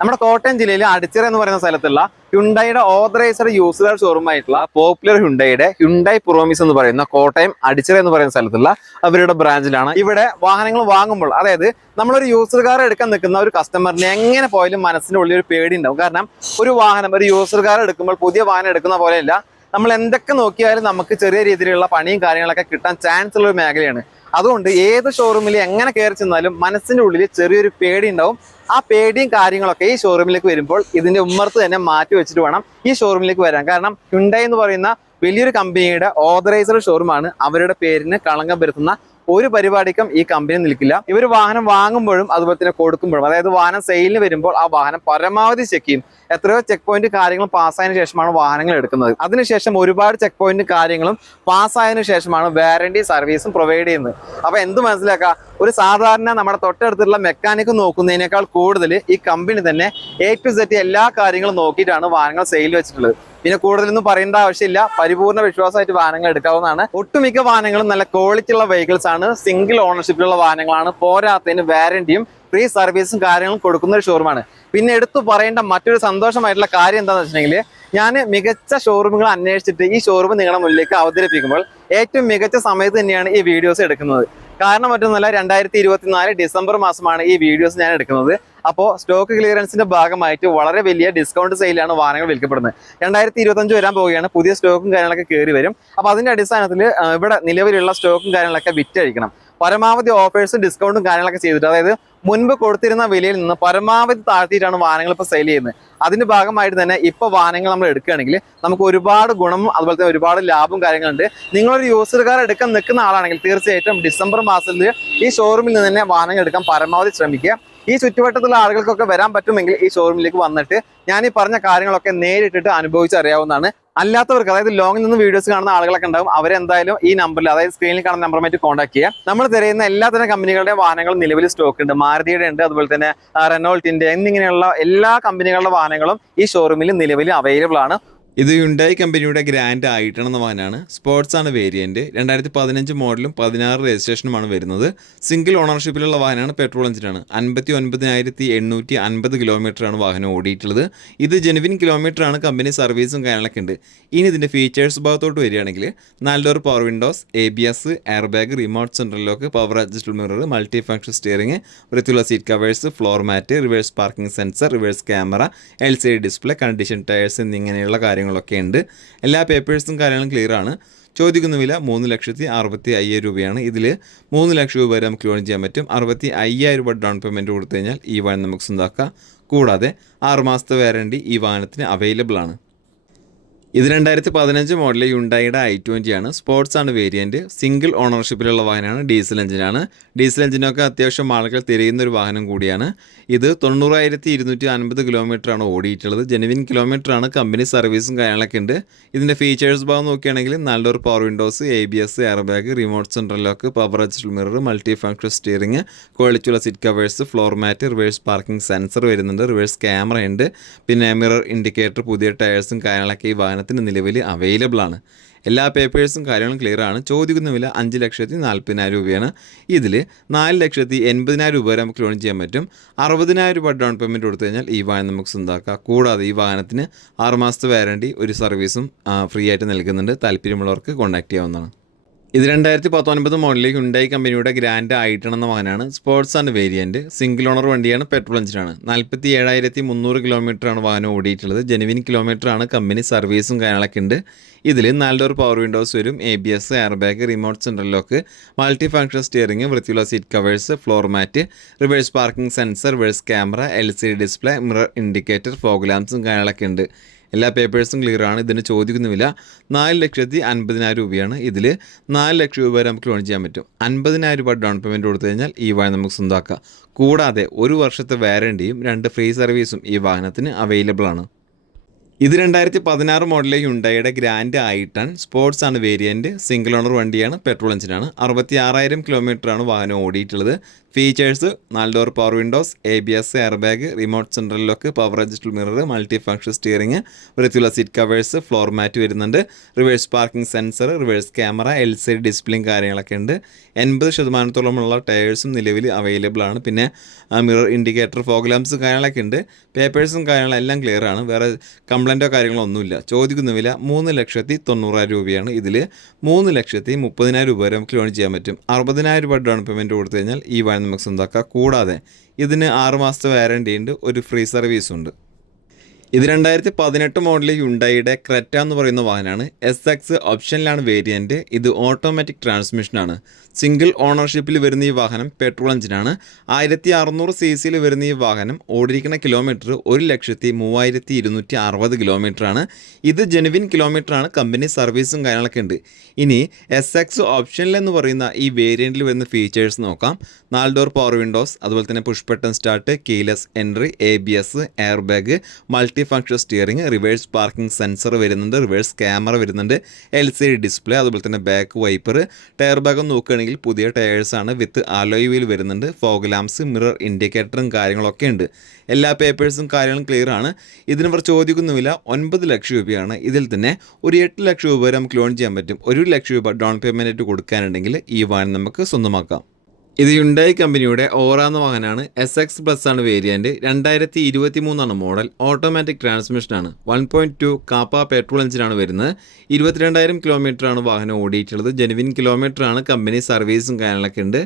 നമ്മുടെ കോട്ടയം ജില്ലയിൽ അടിച്ചിറ എന്ന് പറയുന്ന സ്ഥലത്തുള്ള ഹ്യുണ്ടായിയുടെ ഓതറൈസ്ഡ് യൂസർ ഷോറൂം ആയിട്ടുള്ള പോപ്പുലർ ഹ്യുണ്ടായിയുടെ ഹ്യുണ്ടായി പ്രോമിസ് എന്ന് പറയുന്ന കോട്ടയം അടിച്ചിറ എന്ന് പറയുന്ന സ്ഥലത്തുള്ള അവരുടെ ബ്രാഞ്ചിലാണ്. ഇവിടെ വാഹനങ്ങൾ വാങ്ങുമ്പോൾ, അതായത് നമ്മളൊരു യൂസർ കാർ എടുക്കാൻ നിൽക്കുന്ന ഒരു കസ്റ്റമറിന് എങ്ങനെ പോയാലും മനസ്സിന്റെ ഉള്ളിൽ ഒരു പേടി ഉണ്ടാവും. കാരണം ഒരു വാഹനം, ഒരു യൂസർ കാർ എടുക്കുമ്പോൾ പുതിയ വാഹനം എടുക്കുന്ന പോലെയല്ല, നമ്മൾ എന്തൊക്കെ നോക്കിയാലും നമുക്ക് ചെറിയ രീതിയിലുള്ള പണിയും കാര്യങ്ങളൊക്കെ കിട്ടാൻ ചാൻസ് ഉള്ള ഒരു മേഖലയാണ്. അതുകൊണ്ട് ഏത് ഷോറൂമിൽ എങ്ങനെ കയറി ചെന്നാലും മനസ്സിന്റെ ഉള്ളിൽ ചെറിയൊരു പേടി ഉണ്ടാവും. ആ പേടിയും കാര്യങ്ങളൊക്കെ ഈ ഷോറൂമിലേക്ക് വരുമ്പോൾ ഇതിന്റെ ഉമ്മർത്ത് തന്നെ മാറ്റി വെച്ചിട്ട് വേണം ഈ ഷോറൂമിലേക്ക് വരാൻ. കാരണം ഹ്യുണ്ടായി എന്ന് പറയുന്ന വലിയൊരു കമ്പനിയുടെ ഓതറൈസ്ഡ് ഷോറൂമാണ്. അവരുടെ പേരിന് കളങ്കം വരുത്തുന്ന ഒരു പരിപാടിക്കും ഈ കമ്പനി നിൽക്കില്ല. ഇവർ വാഹനം വാങ്ങുമ്പോഴും അതുപോലെ തന്നെ കൊടുക്കുമ്പോഴും, അതായത് വാഹനം സെയിലിന് വരുമ്പോൾ ആ വാഹനം പരമാവധി ചെക്ക് ചെയ്യും. എത്രയോ ചെക്ക് പോയിന്റ് കാര്യങ്ങൾ പാസ്സായതിനു ശേഷമാണ് വാഹനങ്ങൾ എടുക്കുന്നത്. അതിനുശേഷം ഒരുപാട് ചെക്ക് പോയിന്റ് കാര്യങ്ങളും പാസ്സായതിനു ശേഷമാണ് വാറന്റി സർവീസും പ്രൊവൈഡ് ചെയ്യുന്നത്. അപ്പൊ എന്ത് മനസ്സിലാക്കുക, ഒരു സാധാരണ നമ്മുടെ തൊട്ടടുത്തുള്ള മെക്കാനിക്ക് നോക്കുന്നതിനേക്കാൾ കൂടുതൽ ഈ കമ്പനി തന്നെ A to Z എല്ലാ കാര്യങ്ങളും നോക്കിയിട്ടാണ് വാഹനങ്ങൾ സെയിൽ വെച്ചിട്ടുള്ളത്. പിന്നെ കൂടുതലൊന്നും പറയേണ്ട ആവശ്യമില്ല, പരിപൂർണ്ണ വിശ്വാസമായിട്ട് വാഹനങ്ങൾ എടുക്കാവുന്നതാണ്. ഒട്ടുമിക്ക വാഹനങ്ങളും നല്ല ക്വാളിറ്റി ഉള്ള വെഹിക്കിൾസ് ആണ്, സിംഗിൾ ഓണർഷിപ്പിലുള്ള വാഹനങ്ങളാണ്. പോരാത്തതിന് വാറന്റിയും ഫ്രീ സർവീസും കാര്യങ്ങളും കൊടുക്കുന്ന ഒരു ഷോറൂമാണ്. പിന്നെ എടുത്തു പറയേണ്ട മറ്റൊരു സന്തോഷമായിട്ടുള്ള കാര്യം എന്താണെന്ന് വെച്ചിട്ടുണ്ടെങ്കിൽ, ഞാൻ മികച്ച ഷോറൂമുകൾ അന്വേഷിച്ചിട്ട് ഈ ഷോറൂം നിങ്ങളുടെ മുന്നിലേക്ക് അവതരിപ്പിക്കുമ്പോൾ ഏറ്റവും മികച്ച സമയത്ത് തന്നെയാണ് ഈ വീഡിയോസ് എടുക്കുന്നത്. കാരണം മറ്റൊന്നുമല്ല, 2024 ഡിസംബർ മാസമാണ് ഈ വീഡിയോസ് ഞാൻ എടുക്കുന്നത്. അപ്പോൾ സ്റ്റോക്ക് ക്ലിയറൻസിന്റെ ഭാഗമായിട്ട് വളരെ വലിയ ഡിസ്കൗണ്ട് സെയിലാണ് വാഹനങ്ങൾ വിൽക്കപ്പെടുന്നത്. 2025 വരാൻ പോവുകയാണ്, പുതിയ സ്റ്റോക്കും കാര്യങ്ങളൊക്കെ കയറി വരും. അപ്പോൾ അതിന്റെ അടിസ്ഥാനത്തിൽ ഇവിടെ നിലവിലുള്ള സ്റ്റോക്കും കാര്യങ്ങളൊക്കെ വിറ്റഴിക്കണം. പരമാവധി ഓഫേഴ്സും ഡിസ്കൗണ്ടും കാര്യങ്ങളൊക്കെ ചെയ്തിട്ട്, അതായത് മുൻപ് കൊടുത്തിരുന്ന വിലയിൽ നിന്ന് പരമാവധി താഴ്ത്തിയിട്ടാണ് വാഹനങ്ങൾ ഇപ്പോൾ സെയിൽ ചെയ്യുന്നത്. അതിന്റെ ഭാഗമായിട്ട് തന്നെ ഇപ്പോൾ വാഹനങ്ങൾ നമ്മൾ എടുക്കുകയാണെങ്കിൽ നമുക്ക് ഒരുപാട് ഗുണവും അതുപോലെ തന്നെ ഒരുപാട് ലാഭവും കാര്യങ്ങളുണ്ട്. നിങ്ങളൊരു യൂസർ കാർ എടുക്കാൻ നിൽക്കുന്ന ആളാണെങ്കിൽ തീർച്ചയായിട്ടും ഡിസംബർ മാസത്തിൽ ഈ ഷോറൂമിൽ നിന്ന് തന്നെ വാഹനങ്ങൾ എടുക്കാൻ പരമാവധി ശ്രമിക്കുക. ഈ ചുറ്റുവട്ടത്തുള്ള ആളുകൾക്കൊക്കെ വരാൻ പറ്റുമെങ്കിൽ ഈ ഷോറൂമിലേക്ക് വന്നിട്ട് ഞാൻ ഈ പറഞ്ഞ കാര്യങ്ങളൊക്കെ നേരിട്ടിട്ട് അനുഭവിച്ചറിയാവുന്നതാണ്. അല്ലാത്തവർക്ക്, അതായത് ലോങ്ങിൽ നിന്ന് വീഡിയോസ് കാണുന്ന ആളുകളൊക്കെ ഉണ്ടാവും, അവരെന്തായാലും ഈ നമ്പറിൽ, അതായത് സ്ക്രീനിൽ കാണുന്ന നമ്പറുമായിട്ട് കോൺടാക്ട് ചെയ്യുക. നമ്മൾ തിരയുന്ന എല്ലാത്തരം കമ്പനികളുടെ വാഹനങ്ങളും നിലവിൽ സ്റ്റോക്ക് ഉണ്ട്. മാരുതിയുടെ ഉണ്ട്, അതുപോലെ തന്നെ റെനോൾട്ടിന്റെ എന്നിങ്ങനെയുള്ള എല്ലാ കമ്പനികളുടെ വാഹനങ്ങളും ഈ ഷോറൂമിൽ നിലവിൽ അവൈലബിൾ ആണ്. ഇത് ഹ്യുണ്ടായി കമ്പനിയുടെ ഗ്രാൻഡ് ഐറ്റൺ വാഹനമാണ്. സ്പോർട്സ് ആണ് വേരിയന്റ്. 2015 മോഡലും 16 രജിസ്ട്രേഷനുമാണ് വരുന്നത്. സിംഗിൾ ഓണർഷിപ്പിലുള്ള വാഹനമാണ്. പെട്രോൾ എഞ്ചിനാണ്. 59,850 കിലോമീറ്ററാണ് വാഹനം ഓടിയിട്ടുള്ളത്. ഇത് ജെനുവിൻ കിലോമീറ്ററാണ്. കമ്പനി സർവീസും കാര്യങ്ങളൊക്കെ ഉണ്ട്. ഇനി ഇതിൻ്റെ ഫീച്ചേഴ്സ് ഭാഗത്തോട്ട് വരികയാണെങ്കിൽ 4 door power windows, ABS, air bag, remote central lock, power adjustable mirror, multi function steering, വൃത്തിയുള്ള seat covers, floor mat, reverse parking sensor, reverse camera, LCD display, condition tyres എന്നിങ്ങനെയുള്ള കാര്യങ്ങളൊക്കെ ഉണ്ട്. എല്ലാ പേപ്പേഴ്സും കാര്യങ്ങളും ക്ലിയർ ആണ്. ചോദിക്കുന്ന വില 3,65,000 രൂപയാണ്. ഇതിൽ 3 ലക്ഷം രൂപ വരെ നമുക്ക് ലോൺ ചെയ്യാൻ പറ്റും. 65,000 രൂപ ഡൗൺ പേയ്മെൻറ്റ് കൊടുത്തു കഴിഞ്ഞാൽ ഈ വാഹനം നമുക്ക് സ്വന്തമാക്കാം. കൂടാതെ 6 മാസത്തെ വാറണ്ടി ഈ വാഹനത്തിന് അവൈലബിൾ ആണ്. ഇത് 2015 മോഡൽ ഹ്യുണ്ടായിയുടെ i20 ആണ്. സ്പോർട്സ് ആണ് വേരിയന്റ്. സിംഗിൾ ഓണർഷിപ്പിലുള്ള വാഹനമാണ്. ഡീസൽ എഞ്ചിനാണ്. ഡീസൽ എഞ്ചിനൊക്കെ അത്യാവശ്യം ആളുകൾ തിരയുന്ന ഒരു വാഹനം കൂടിയാണ്. ഇത് 90,250 കിലോമീറ്ററാണ് ഓടിയിട്ടുള്ളത്. ജെനുവിൻ കിലോമീറ്ററാണ്. കമ്പനി സർവീസും കാര്യങ്ങളൊക്കെ ഉണ്ട്. ഇതിൻ്റെ ഫീച്ചേഴ്സ് ഭാഗം നോക്കുകയാണെങ്കിൽ 4 door power windows, ABS, air bag, remote central lock, power adjustable mirror, multi function steering, ക്വാളിറ്റിയുള്ള seat covers, floor mat, reverse parking sensor വരുന്നുണ്ട്, റിവേഴ്സ് ക്യാമറ ഉണ്ട്, പിന്നെ മിറർ ഇൻഡിക്കേറ്റർ, പുതിയ ടയേഴ്സും കാര്യങ്ങളൊക്കെ ഈ വാഹനത്തിന് നിലവിൽ അവൈലബിൾ ആണ്. എല്ലാ പേപ്പേഴ്സും കാര്യങ്ങളും ക്ലിയർ ആണ്. ചോദിക്കുന്ന വില 5,40,000 രൂപയാണ്. ഇതിൽ 4,80,000 രൂപ വരെ നമുക്ക് ലോൺ ചെയ്യാൻ പറ്റും. 60,000 രൂപ ഡൗൺ പേയ്മെൻറ്റ് കൊടുത്തു കഴിഞ്ഞാൽ ഈ വാഹനം നമുക്ക് സ്വന്തമാക്കാം. കൂടാതെ ഈ വാഹനത്തിന് 6 മാസത്തെ വാറണ്ടി, ഒരു സർവീസും ഫ്രീ ആയിട്ട് നൽകുന്നുണ്ട്. താല്പര്യമുള്ളവർക്ക് കോൺടാക്ട് ചെയ്യാവുന്നതാണ്. ഇത് 2019 മോഡലിൽ ഹ്യുണ്ടായി കമ്പനിയുടെ ഗ്രാൻഡ് ഐറ്റൺ എന്ന വാഹനമാണ്. സ്പോർട്സ് ആണ് വേരിയന്റ്. സിംഗിൾ ഓണർ വണ്ടിയാണ്. പെട്രോൾ എഞ്ചിനാണ്. 47,300 കിലോമീറ്ററാണ് വാഹനം ഓടിയിട്ടുള്ളത്. ജെനുവിൻ കിലോമീറ്ററാണ്. കമ്പനി സർവീസും കാര്യങ്ങളൊക്കെ ഉണ്ട്. ഇതിൽ 4 ഡോർ പവർ വിൻഡോസ് വരും, ABS, air bag, remote central lock, multi function steering, വൃത്തിയുള്ള seat covers, floor mat, reverse parking sensor, reverse camera, LCD display, mirror indicator, fog ലാംപ്സും കാര്യങ്ങളൊക്കെ ഉണ്ട്. എല്ലാ പേപ്പേഴ്സും ക്ലിയർ ആണ്. ഇതിന് ചോദിക്കുന്ന വില 4,50,000 രൂപയാണ്. ഇതിൽ 4 ലക്ഷം രൂപ വരെ നമുക്ക് ലോൺ ചെയ്യാൻ പറ്റും. 50,000 രൂപ ഡൗൺ പേയ്മെൻറ്റ് കൊടുത്തു കഴിഞ്ഞാൽ ഈ വാഹനം നമുക്ക് സ്വന്തമാക്കാം. കൂടാതെ 1 വർഷത്തെ വാറണ്ടിയും 2 ഫ്രീ സർവീസും ഈ വാഹനത്തിന് അവൈലബിൾ ആണ്. ഇത് 2016 മോഡലിലെ ഹ്യുണ്ടായിയുടെ ഗ്രാൻഡ് ഐറ്റൺ. സ്പോർട്സ് ആണ് വേരിയന്റ്. സിംഗിൾ ഓണർ വണ്ടിയാണ്. പെട്രോൾ എഞ്ചിനാണ്. 66,000 കിലോമീറ്ററാണ് വാഹനം ഓടിയിട്ടുള്ളത്. Features 4 door power windows, ABS, air bag, remote central lock, power adjustable mirror, multi function steering, വൃത്തിയുള്ള സീറ്റ് കവേഴ്സ്, ഫ്ലോർ മാറ്റ് വരുന്നുണ്ട്, reverse parking sensor, reverse camera, LCD ഡിസ്പ്ലേയും കാര്യങ്ങളൊക്കെ ഉണ്ട്. 80%-ഓളമുള്ള ടയേഴ്സും നിലവിൽ അവൈലബിൾ ആണ്. പിന്നെ മിറർ ഇൻഡിക്കേറ്റർ, ഫോഗ് ലാംപ്സ് കാര്യങ്ങളൊക്കെ ഉണ്ട്. പേപ്പേഴ്സും കാര്യങ്ങളെല്ലാം ക്ലിയർ ആണ്. വേറെ കംപ്ലൈൻറ്റോ കാര്യങ്ങളോ ഒന്നുമില്ല. ചോദിക്കുന്ന വില 3,90,000 രൂപയാണ്. ഇതിൽ 3,30,000 രൂപ വരെ നമുക്ക് ലോൺ ചെയ്യാൻ പറ്റും. 60,000 രൂപ ഡൗൺ പേയ്മെൻറ്റ് കൊടുത്തു കഴിഞ്ഞാൽ ഈ വാഹനം നമുക്ക് സ്വന്തമാക്കാം. കൂടാതെ ഇതിന് 6 മാസത്തെ വാറണ്ടി ഉണ്ട്, ഒരു ഫ്രീ സർവീസ് ഉണ്ട്. ഇത് 2018 മോഡൽ ഹ്യുണ്ടായിയുടെ ക്രെറ്റ എന്ന് പറയുന്ന വാഹനമാണ്. SX ഓപ്ഷനിലാണ് വേരിയൻറ്റ്. ഇത് ഓട്ടോമാറ്റിക് ട്രാൻസ്മിഷനാണ്. സിംഗിൾ ഓണർഷിപ്പിൽ വരുന്ന ഈ വാഹനം പെട്രോൾ എഞ്ചിനാണ്. 1600 cc വരുന്ന ഈ വാഹനം ഓടിയിരിക്കുന്ന കിലോമീറ്റർ 1,03,260 കിലോമീറ്ററാണ്. ഇത് ജെനുവിൻ കിലോമീറ്ററാണ്. കമ്പനി സർവീസും കാര്യങ്ങളൊക്കെ ഉണ്ട്. ഇനി SX ഓപ്ഷനിൽ എന്ന് പറയുന്ന ഈ വേരിയൻറ്റിൽ വരുന്ന ഫീച്ചേഴ്സ് നോക്കാം. 4 ഡോർ പവർ വിൻഡോസ്, അതുപോലെ തന്നെ push button start, keyless entry, ABS, air bag, multi function steering, reverse parking sensor വരുന്നുണ്ട്, റിവേഴ്സ് ക്യാമറ വരുന്നുണ്ട്, LCD ഡിസ്പ്ലേ, അതുപോലെ തന്നെ ബാക്ക് വൈപ്പർ. ടയർ ഭാഗം നോക്കുകയാണെങ്കിൽ പുതിയ ടയേഴ്സാണ്, വിത്ത് അലോയ് വീൽ വരുന്നുണ്ട്, ഫോഗ് ലാംപ്സ്, മിറർ ഇൻഡിക്കേറ്ററും കാര്യങ്ങളൊക്കെ ഉണ്ട്. എല്ലാ പേപ്പേഴ്സും കാര്യങ്ങളും ക്ലിയർ ആണ്. ഇതിന് ഇവർ ചോദിക്കുന്ന വില 9 ലക്ഷം രൂപയാണ്. ഇതിൽ തന്നെ ഒരു 8 ലക്ഷം രൂപ വരെ നമുക്ക് ലോൺ ചെയ്യാൻ പറ്റും. 1 ലക്ഷം രൂപ ഡൗൺ പേയ്മെൻറ്റ് ആയിട്ട് കൊടുക്കാനുണ്ടെങ്കിൽ ഈ വാഹനം നമുക്ക് സ്വന്തമാക്കാം. ഇത് ഹ്യുണ്ടായി കമ്പനിയുടെ ഓറ എന്ന വാഹനമാണ്. SX പ്ലസ് ആണ് വേരിയൻറ്റ്. 2023 മോഡൽ. ഓട്ടോമാറ്റിക് ട്രാൻസ്മിഷനാണ്. 1.2 കാപ്പ പെട്രോൾ എഞ്ചിനാണ് വരുന്നത്. 22,000 കിലോമീറ്ററാണ് വാഹനം ഓടിയിട്ടുള്ളത്. ജെനുവിൻ കിലോമീറ്ററാണ്. കമ്പനി സർവീസും കാര്യങ്ങളൊക്കെ ഉണ്ട്.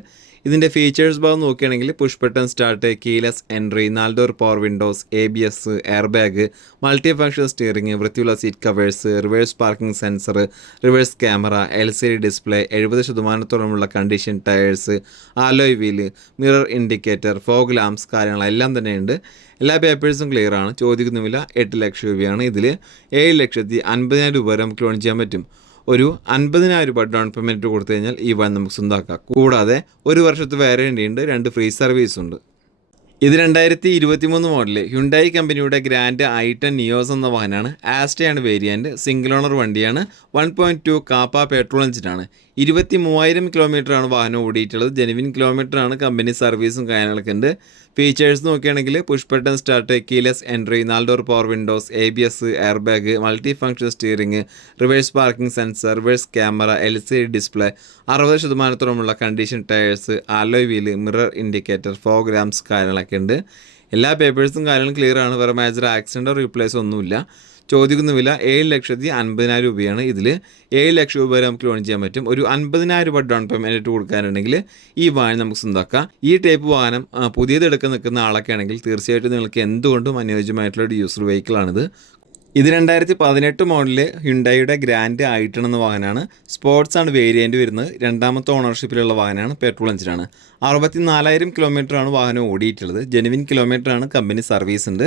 ഇതിൻ്റെ ഫീച്ചേഴ്സ് ഭാഗം നോക്കുകയാണെങ്കിൽ push button start, keyless entry, 4 door power windows, ABS, air bag, multi function steering, വൃത്തിയുള്ള seat covers, reverse parking sensor, reverse camera, LCD display, 70%-ഓളമുള്ള condition tyres, alloy wheel, mirror indicator, fog lamps കാര്യങ്ങളെല്ലാം തന്നെ ഉണ്ട്. എല്ലാ പേപ്പേഴ്സും clear ആണ്. ചോദിക്കുന്ന വില 8 ലക്ഷം രൂപയാണ്. ഇതിൽ 7,50,000 രൂപ വരെ നമുക്ക് ലോൺ ചെയ്യാൻ പറ്റും. ഒരു 50,000 രൂപ ഡൗൺ പേയ്മെൻറ്റ് കൊടുത്തു കഴിഞ്ഞാൽ ഈ വാഹനം നമുക്ക് സ്വന്തമാക്കാം. കൂടാതെ 1 വർഷത്തെ വാറണ്ടി ഉണ്ട്, 2 ഫ്രീ സർവീസ് ഉണ്ട്. ഇത് 2023 മോഡൽ ഹ്യുണ്ടായി കമ്പനിയുടെ ഗ്രാൻഡ് i10 നിയോസ് എന്ന വാഹനമാണ്. ആസ്റ്റയാണ് വേരിയൻറ്റ്. സിംഗിൾ ഓണർ വണ്ടിയാണ്. 1.2 കാപ്പ പെട്രോൾ എഞ്ചിനാണ്. 23,000 കിലോമീറ്ററാണ് വാഹനം ഓടിയിട്ടുള്ളത്. ജെനുവിൻ കിലോമീറ്ററാണ്. കമ്പനി സർവീസും കാര്യങ്ങളൊക്കെ ഉണ്ട്. ഫീച്ചേഴ്സ് നോക്കുകയാണെങ്കിൽ push button start, keyless entry, 4 door power windows, ABS, air bag, multi function steering, reverse parking sensor, reverse camera, LCD display, 60%-ഓളമുള്ള condition tyres, alloy wheel, mirror indicator, fog lamps കാര്യങ്ങളൊക്കെ ഉണ്ട്. എല്ലാ പേപ്പേഴ്സും കാര്യങ്ങളും clear ആണ്. വേറെ major ആക്സിഡൻറ്റോ റീപ്ലേസോ ഒന്നുമില്ല. ചോദിക്കുന്ന വില 7,50,000 രൂപയാണ്. ഇതിൽ 7 ലക്ഷം രൂപ വരെ നമുക്ക് ലോൺ ചെയ്യാൻ പറ്റും. ഒരു 50,000 രൂപ ഡൗൺ പേയ്മെൻറ്റ് കൊടുക്കാനുണ്ടെങ്കിൽ ഈ വാഹനം നമുക്ക് സ്വന്തമാക്കാം. ഈ ടൈപ്പ് വാഹനം പുതിയത് എടുക്കാൻ നിൽക്കുന്ന ആളൊക്കെ ആണെങ്കിൽ തീർച്ചയായിട്ടും നിങ്ങൾക്ക് എന്തുകൊണ്ടും അനുയോജ്യമായിട്ടുള്ള ഒരു യൂസർ വെഹിക്കിളാണിത്. ഇത് 2018 മോഡല് ഹ്യുണ്ടായിയുടെ ഗ്രാൻഡ് i10 എന്ന വാഹനമാണ്. സ്പോർട്സ് ആണ് വേരിയൻറ്റ് വരുന്നത്. 2ാമത്തെ ഓണർഷിപ്പിലുള്ള വാഹനമാണ്. പെട്രോൾ എഞ്ചിനാണ്. 64,000 കിലോമീറ്ററാണ് വാഹനം ഓടിയിട്ടുള്ളത്. ജെനുവിൻ കിലോമീറ്ററാണ്. കമ്പനി സർവീസ് ഉണ്ട്.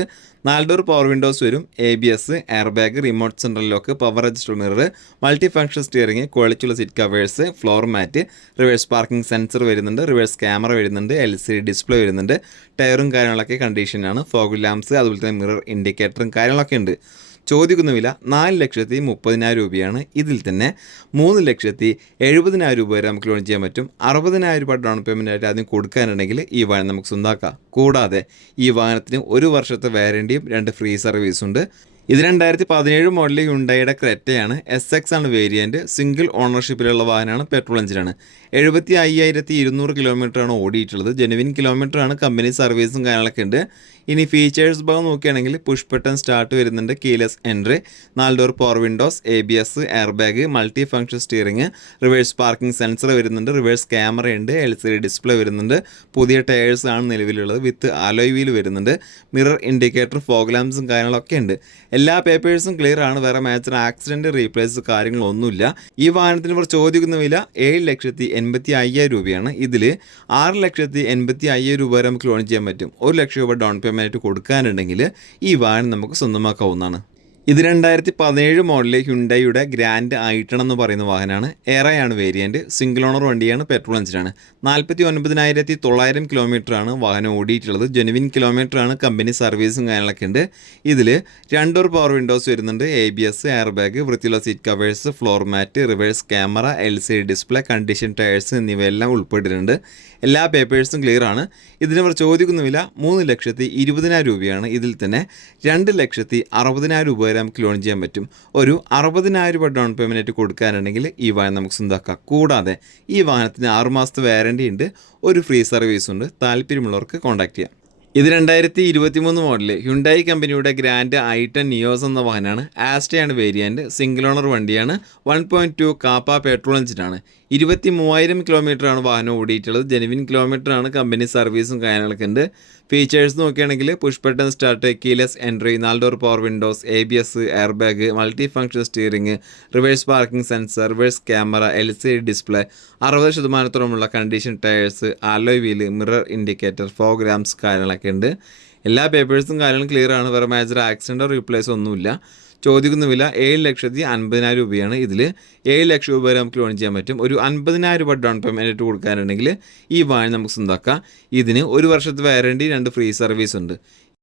4 ഡോർ പവർ വിൻഡോസ് വരും, ABS, air bag, remote central lock, power adjustable mirror, multi function steering, ക്വാളിറ്റിയുള്ള seat covers, floor mat, reverse parking sensor വരുന്നുണ്ട്, റിവേഴ്സ് ക്യാമറ വരുന്നുണ്ട്, LCD ഡിസ്പ്ലേ വരുന്നുണ്ട്. ടയറും കാര്യങ്ങളൊക്കെ കണ്ടീഷനാണ്. ഫോഗ് ലാംപ്സ്, അതുപോലെ തന്നെ മിറർ ഇൻഡിക്കേറ്ററും കാര്യങ്ങളൊക്കെ ഉണ്ട്. ചോദിക്കുന്ന വില 4,30,000 രൂപയാണ്. ഇതിൽ തന്നെ 3,70,000 രൂപ വരെ നമുക്ക് ലോൺ ചെയ്യാൻ പറ്റും. 60,000 രൂപ ഡൗൺ പേയ്മെൻ്റ് ആയിട്ട് ആദ്യം കൊടുക്കാനുണ്ടെങ്കിൽ ഈ വാഹനം നമുക്ക് സ്വന്തമാക്കാം. കൂടാതെ ഈ വാഹനത്തിന് 1 വർഷത്തെ വാറണ്ടിയും 2 ഫ്രീ സർവീസും ഉണ്ട്. ഇത് 2017 മോഡൽ ഹ്യുണ്ടായിയുടെ ക്രെറ്റയാണ്. SX ആണ് വേരിയൻറ്റ്. സിംഗിൾ ഓണർഷിപ്പിലുള്ള വാഹനമാണ്. പെട്രോൾ എഞ്ചിനാണ്. 75,200 കിലോമീറ്ററാണ് ഓടിയിട്ടുള്ളത്. ജെനുവിൻ കിലോമീറ്ററാണ്. കമ്പനി സർവീസും കാര്യങ്ങളൊക്കെ ഉണ്ട്. ഇനി ഫീച്ചേഴ്സ് ഭാഗം നോക്കുകയാണെങ്കിൽ പുഷ് ബട്ടൺ സ്റ്റാർട്ട് വരുന്നുണ്ട്, keyless entry, 4 door power windows, ABS, air bag, multi function steering, reverse parking sensor വരുന്നുണ്ട്, റിവേഴ്സ് ക്യാമറ ഉണ്ട്, LCD ഡിസ്പ്ലേ വരുന്നുണ്ട്. പുതിയ ടയേഴ്സ് ആണ് നിലവിലുള്ളത്. വിത്ത് അലോയ് വീൽ വരുന്നുണ്ട്. മിറർ ഇൻഡിക്കേറ്റർ, ഫോഗ് ലാംപ്സും കാര്യങ്ങളൊക്കെ ഉണ്ട്. എല്ലാ പേപ്പേഴ്സും ക്ലിയർ ആണ്. വേറെ മേജർ ആക്സിഡൻറ്റ് റീപ്ലേസ് കാര്യങ്ങളൊന്നുമില്ല. ഈ വാഹനത്തിന് ഇവർ ചോദിക്കുന്ന വില 7,85,000 രൂപയാണ്. ഇതിൽ 6,85,000 രൂപ വരെ നമുക്ക് ലോൺ ചെയ്യാൻ പറ്റും. 1 ലക്ഷം രൂപ ഡൗൺ പേയ്മെൻറ്റ് കൊടുക്കാനുണ്ടെങ്കിൽ ഈ വാഹനം നമുക്ക് സ്വന്തമാക്കാവുന്നതാണ്. ഇത് 2017 മോഡലിലെ ഹ്യുണ്ടായിയുടെ ഗ്രാൻഡ് i10 എന്ന് പറയുന്ന വാഹനമാണ്. എറയാണ് വേരിയൻറ്റ്. സിംഗിൾ ഓണർ വണ്ടിയാണ്. പെട്രോൾ എഞ്ചിനാണ്. 49,900 കിലോമീറ്ററാണ് വാഹനം ഓടിയിട്ടുള്ളത്. ജെനുവിൻ കിലോമീറ്ററാണ്. കമ്പനി സർവീസും കാര്യങ്ങളൊക്കെ ഉണ്ട്. ഇതിൽ 2 ഡോർ പവർ വിൻഡോസ് വരുന്നുണ്ട്, ABS, എയർ ബാഗ്, വൃത്തിയുള്ള seat covers, floor mat, reverse camera, LCD display, condition tyres എന്നിവയെല്ലാം ഉൾപ്പെട്ടിട്ടുണ്ട്. എല്ലാ പേപ്പേഴ്സും ക്ലിയർ ആണ്. ഇതിനവർ ചോദിക്കുന്ന വില 3,20,000 രൂപയാണ്. ഇതിൽ തന്നെ 2,60,000 രൂപ വരെ നമുക്ക് ലോൺ ചെയ്യാൻ പറ്റും. ഒരു 60,000 രൂപ ഡൗൺ പേയ്മെൻറ്റ് കൊടുക്കാനുണ്ടെങ്കിൽ ഈ വാഹനം നമുക്ക് സ്വന്തമാക്കാം. കൂടാതെ ഈ വാഹനത്തിന് 6 മാസത്തെ വാറണ്ടി ഉണ്ട്, ഒരു ഫ്രീ സർവീസ് ഉണ്ട്. താല്പര്യമുള്ളവർക്ക് കോൺടാക്ട് ചെയ്യാം. ഇത് 2023 മോഡല് ഹ്യുണ്ടായി കമ്പനിയുടെ ഗ്രാൻഡ് i10 നിയോസ് എന്ന വാഹനമാണ്. ആസ്റ്റയാണ് വേരിയൻറ്റ്, സിംഗിൾ ഓണർ വണ്ടിയാണ്. 1.2 കാപ്പ പെട്രോൾ എഞ്ചിനാണ്. 23,000 കിലോമീറ്ററാണ് വാഹനം ഓടിയിട്ടുള്ളത്. ജെനുവിൻ കിലോമീറ്ററാണ്. കമ്പനി സർവീസും കാര്യങ്ങളൊക്കെ ഉണ്ട്. ഫീച്ചേഴ്സ് നോക്കുകയാണെങ്കിൽ push button start, keyless entry, 4 door power windows, ABS, air bag, multi function steering, reverse parking sensor, reverse camera, LCD display, 60% condition tyres, alloy wheel, mirror indicator, fog lamps കാര്യങ്ങളൊക്കെ ഉണ്ട്. എല്ലാ പേപ്പേഴ്സും കാര്യങ്ങളും clear ആണ്. വേറെ major ആക്സിഡൻറ്റോ റീപ്ലേസോ ഒന്നുമില്ല. ചോദിക്കുന്ന വില 7,50,000 രൂപയാണ്. ഇതിൽ 7 ലക്ഷം രൂപ വരെ നമുക്ക് ലോൺ ചെയ്യാൻ പറ്റും. ഒരു 50,000 രൂപ ഡൗൺ പേയ്മെൻറ്റ് കൊടുക്കാനുണ്ടെങ്കിൽ ഈ വാഹനം നമുക്ക് സ്വന്തമാക്കാം. ഇതിന് 1 വർഷത്തെ വാറണ്ടി, 2 ഫ്രീ സർവീസ് ഉണ്ട്.